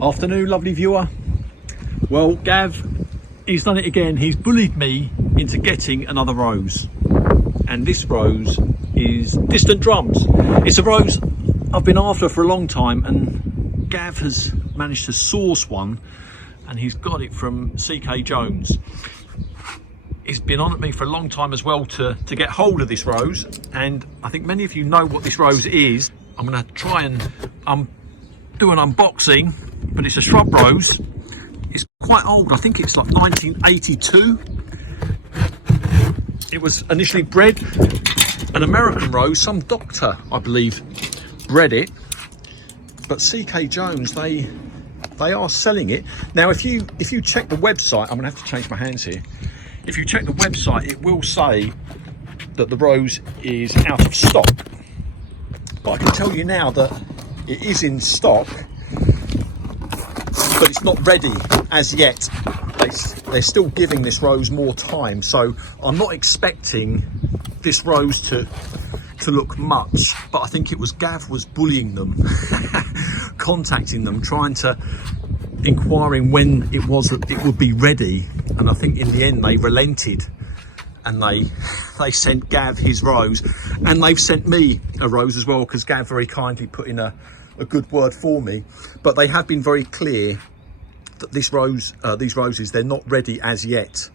Afternoon, lovely viewer. Well, Gav, he's done it again. He's bullied me into getting another rose. And this rose is Distant Drums. It's a rose I've been after for a long time, and Gav has managed to source one, and he's got it from CK Jones. He's been on at me for a long time as well to get hold of this rose, and I think many of you know what this rose is. I'm going to try and do an unboxing, but it's a shrub rose. It's quite old. I think it's like 1982. It was initially bred an American rose. Some doctor, I believe, bred it. But CK Jones, they are selling it now. If you check the website, I'm gonna have to change my hands here. If you check the website, it will say that the rose is out of stock. But I can tell you now that it is in stock, but it's not ready as yet. They're still giving this rose more time, so I'm not expecting this rose to look much. But I think it was Gav was bullying them, contacting them, inquiring when it was that it would be ready. And I think in the end they relented, and they sent Gav his rose, and they've sent me a rose as well, because Gav very kindly put in a good word for me. But they have been very clear that these roses, they're not ready as yet.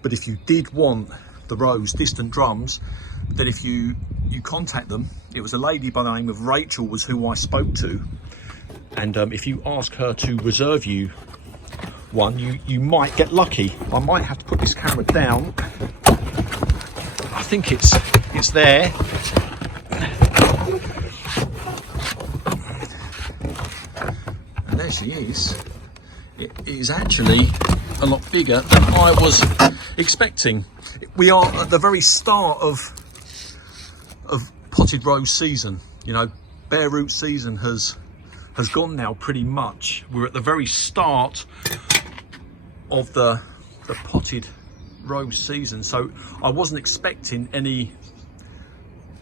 But if you did want the rose Distant Drums, then if you contact them, it was a lady by the name of Rachel was who I spoke to, and if you ask her to reserve you one, you might get lucky. I might have to put this camera down. I think it's there. And there she is. It is actually a lot bigger than I was expecting. We are at the very start of potted rose season. You know, bare root season has gone now pretty much. We're at the very start of the potted rose season, so I wasn't expecting any.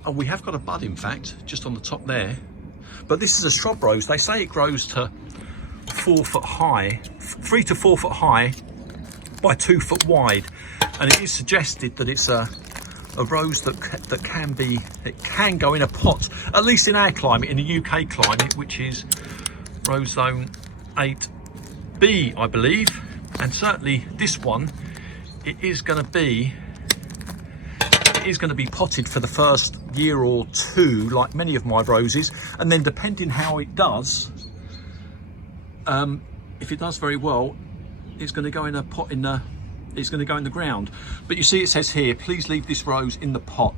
Oh, we have got a bud, in fact, just on the top there. But this is a shrub rose. They say it grows to 4 foot high, 3 to 4 foot high by 2 foot wide, and it is suggested that it's a rose that can go in a pot, at least in our climate, in the UK climate, which is rose zone 8B, I believe. And certainly this one, it is going to be potted for the first year or two, like many of my roses, and then depending how it does, if it does very well, it's going to go in a pot it's going to go in the ground. But you see, it says here, please leave this rose in the pot,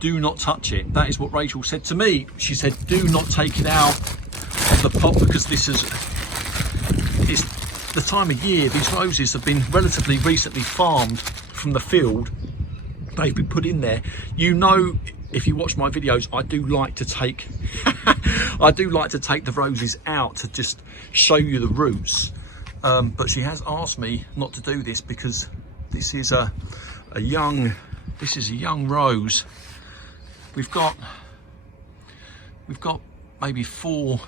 do not touch it. That is what Rachel said to me. She said, do not take it out of the pot, because it's the time of year. These roses have been relatively recently farmed from the field. They've been put in there. You know, if you watch my videos, I do like to take the roses out to just show you the roots. But she has asked me not to do this, because this is a young rose. We've got maybe 4.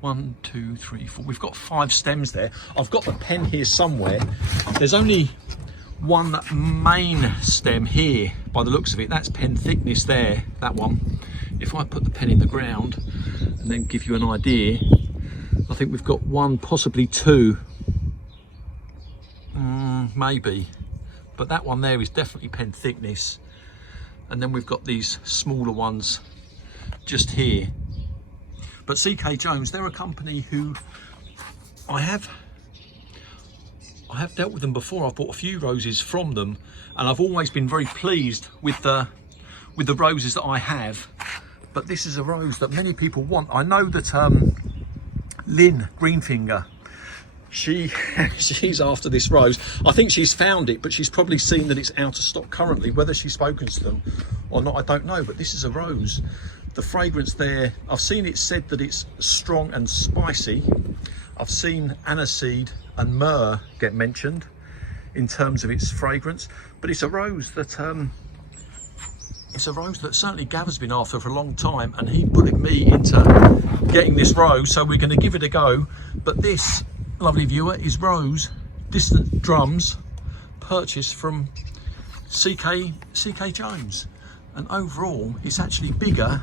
1, 2, 3, 4. We've got 5 stems there. I've got the pen here somewhere. There's only one main stem here by the looks of it. That's pen thickness there, that one. If I put the pen in the ground and then give you an idea, I think we've got 1, possibly 2, maybe. But that one there is definitely pen thickness. And then we've got these smaller ones just here. But CK Jones, they're a company who I have dealt with them before. I've bought a few roses from them, and I've always been very pleased with the roses that I have. But this is a rose that many people want. I know that Lynn Greenfinger, she's after this rose. I think she's found it, but she's probably seen that it's out of stock currently. Whether she's spoken to them or not, I don't know. But this is a rose. The fragrance there, I've seen it said that it's strong and spicy. I've seen aniseed and myrrh get mentioned in terms of its fragrance, but it's a rose that it's a rose that certainly Gav's been after for a long time, and he bullied me into getting this rose, so we're going to give it a go. But this, lovely viewer, is Rose Distant Drums, purchased from CK Jones, and overall it's actually bigger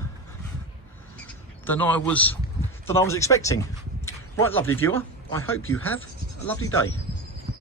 than I was expecting. Right, lovely viewer, I hope you have a lovely day.